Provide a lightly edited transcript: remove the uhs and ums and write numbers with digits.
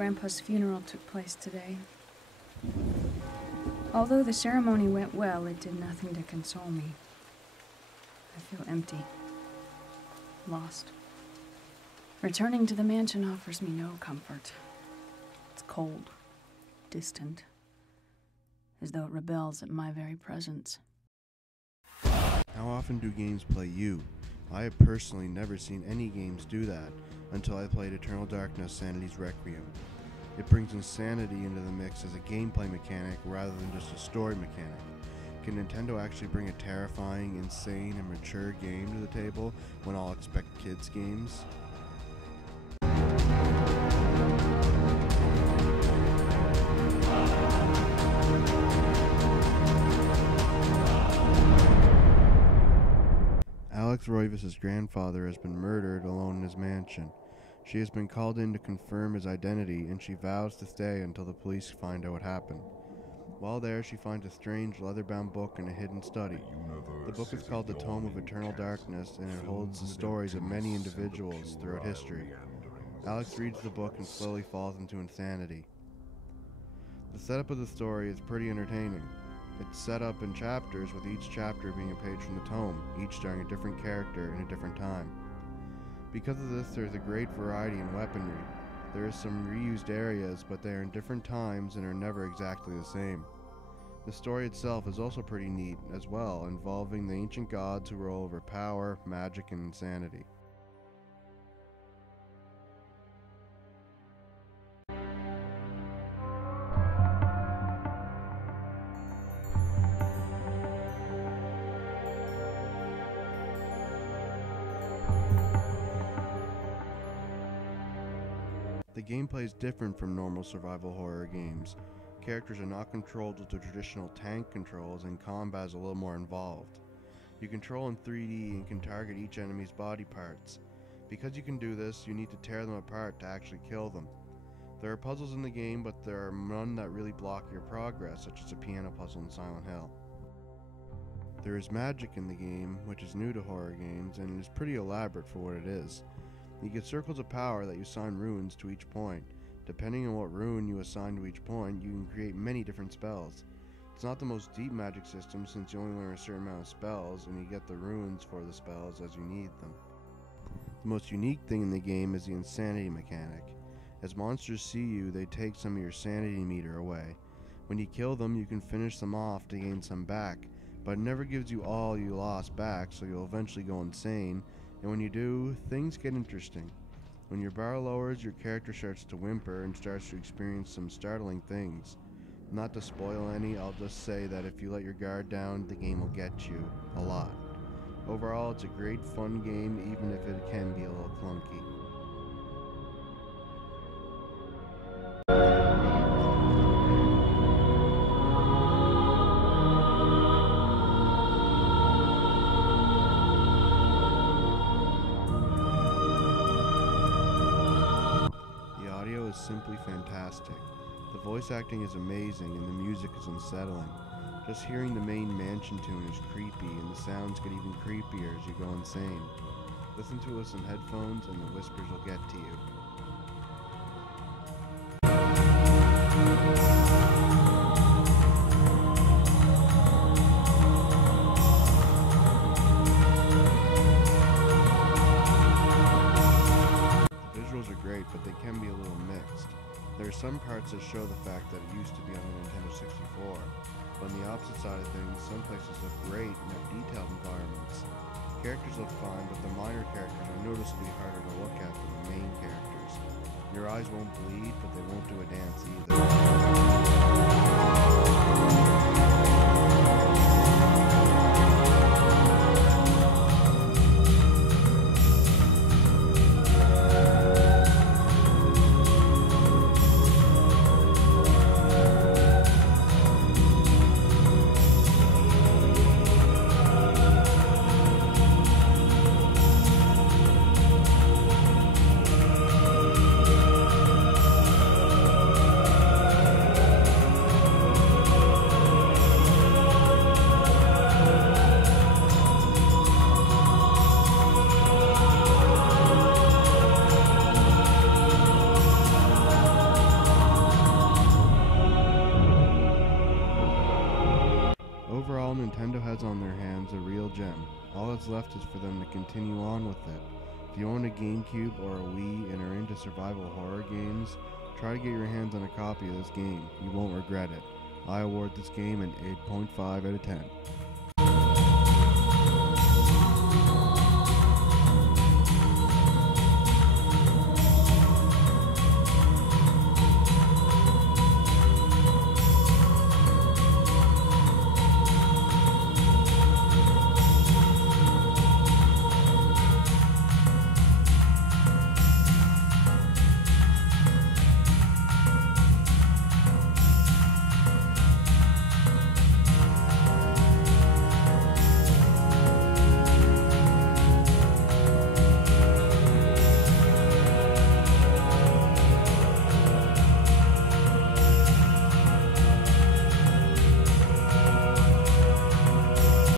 Grandpa's funeral took place today. Although the ceremony went well, it did nothing to console me. I feel empty, lost. Returning to the mansion offers me no comfort. It's cold, distant, as though it rebels at my very presence. How often do games play you? I have personally never seen any games do that until I played Eternal Darkness: Sanity's Requiem. It brings insanity into the mix as a gameplay mechanic rather than just a story mechanic. Can Nintendo actually bring a terrifying, insane, and mature game to the table when all expect kids' games? Alex Roivas' grandfather has been murdered alone in his mansion. She has been called in to confirm his identity, and she vows to stay until the police find out what happened. While there, she finds a strange leather-bound book in a hidden study. The book is called the Tome of Eternal Darkness, and it holds the stories of many individuals throughout history. Alex reads the book and slowly falls into insanity. The setup of the story is pretty entertaining. It's set up in chapters, with each chapter being a page from the tome, each starring a different character in a different time. Because of this, there's a great variety in weaponry. There is some reused areas, but they are in different times and are never exactly the same. The story itself is also pretty neat as well, involving the ancient gods who rule over power, magic, and insanity. The gameplay is different from normal survival horror games. Characters are not controlled with the traditional tank controls, and combat is a little more involved. You control in 3D and can target each enemy's body parts. Because you can do this, you need to tear them apart to actually kill them. There are puzzles in the game, but there are none that really block your progress, such as a piano puzzle in Silent Hill. There is magic in the game, which is new to horror games, and it is pretty elaborate for what it is. You get circles of power that you assign runes to each point. Depending on what rune you assign to each point, you can create many different spells. It's not the most deep magic system, since you only learn a certain amount of spells, and you get the runes for the spells as you need them. The most unique thing in the game is the insanity mechanic. As monsters see you, they take some of your sanity meter away. When you kill them, you can finish them off to gain some back, but it never gives you all you lost back, so you'll eventually go insane. And when you do, things get interesting. When your bar lowers, your character starts to whimper and starts to experience some startling things. Not to spoil any, I'll just say that if you let your guard down, the game will get you a lot. Overall, it's a great fun game, even if it can be a little clunky. Simply fantastic. The voice acting is amazing and the music is unsettling. Just hearing the main mansion tune is creepy, and the sounds get even creepier as you go insane. Listen to us in headphones and the whispers will get to you. But they can be a little mixed. There are some parts that show the fact that it used to be on the Nintendo 64, but on the opposite side of things, some places look great and have detailed environments. Characters look fine, but the minor characters are noticeably harder to look at than the main characters. Your eyes won't bleed, but they won't do a dance either. Overall, Nintendo has on their hands a real gem. All that's left is for them to continue on with it. If you own a GameCube or a Wii and are into survival horror games, try to get your hands on a copy of this game. You won't regret it. I award this game an 8.5 out of 10.